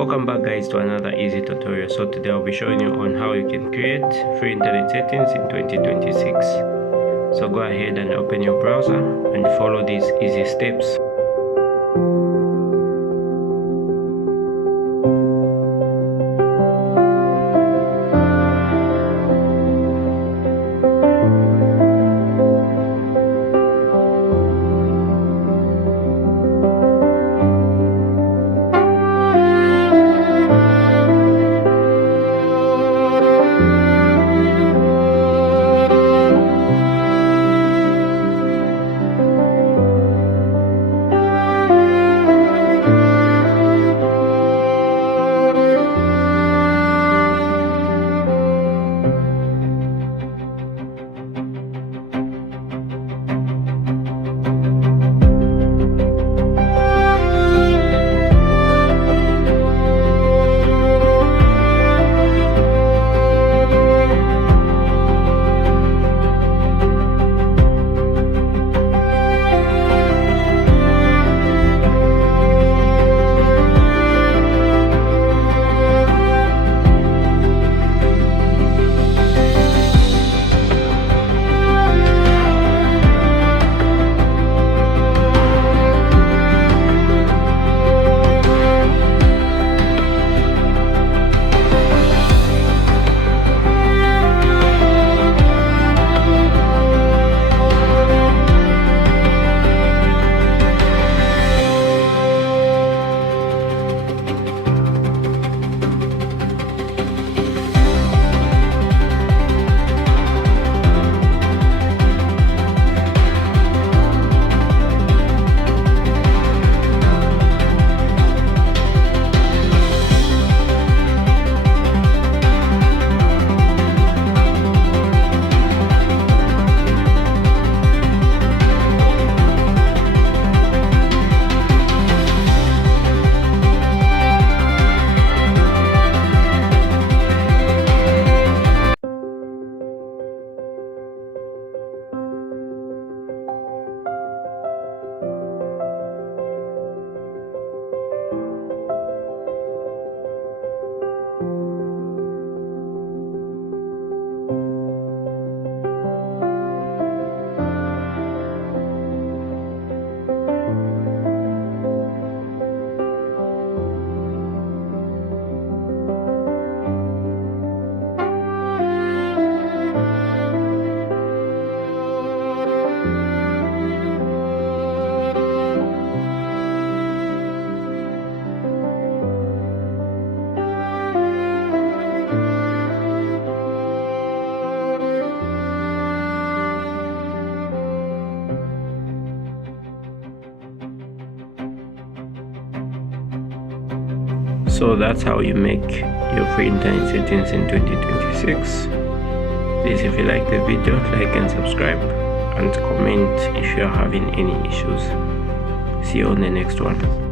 Welcome back guys to another easy tutorial. So today I'll be showing you on how you can create free internet settings in 2026. So go ahead and open your browser and follow these easy steps. So that's how you make your free internet settings in 2026. Please, if you like the video, like and subscribe and comment if you are having any issues. See you on the next one.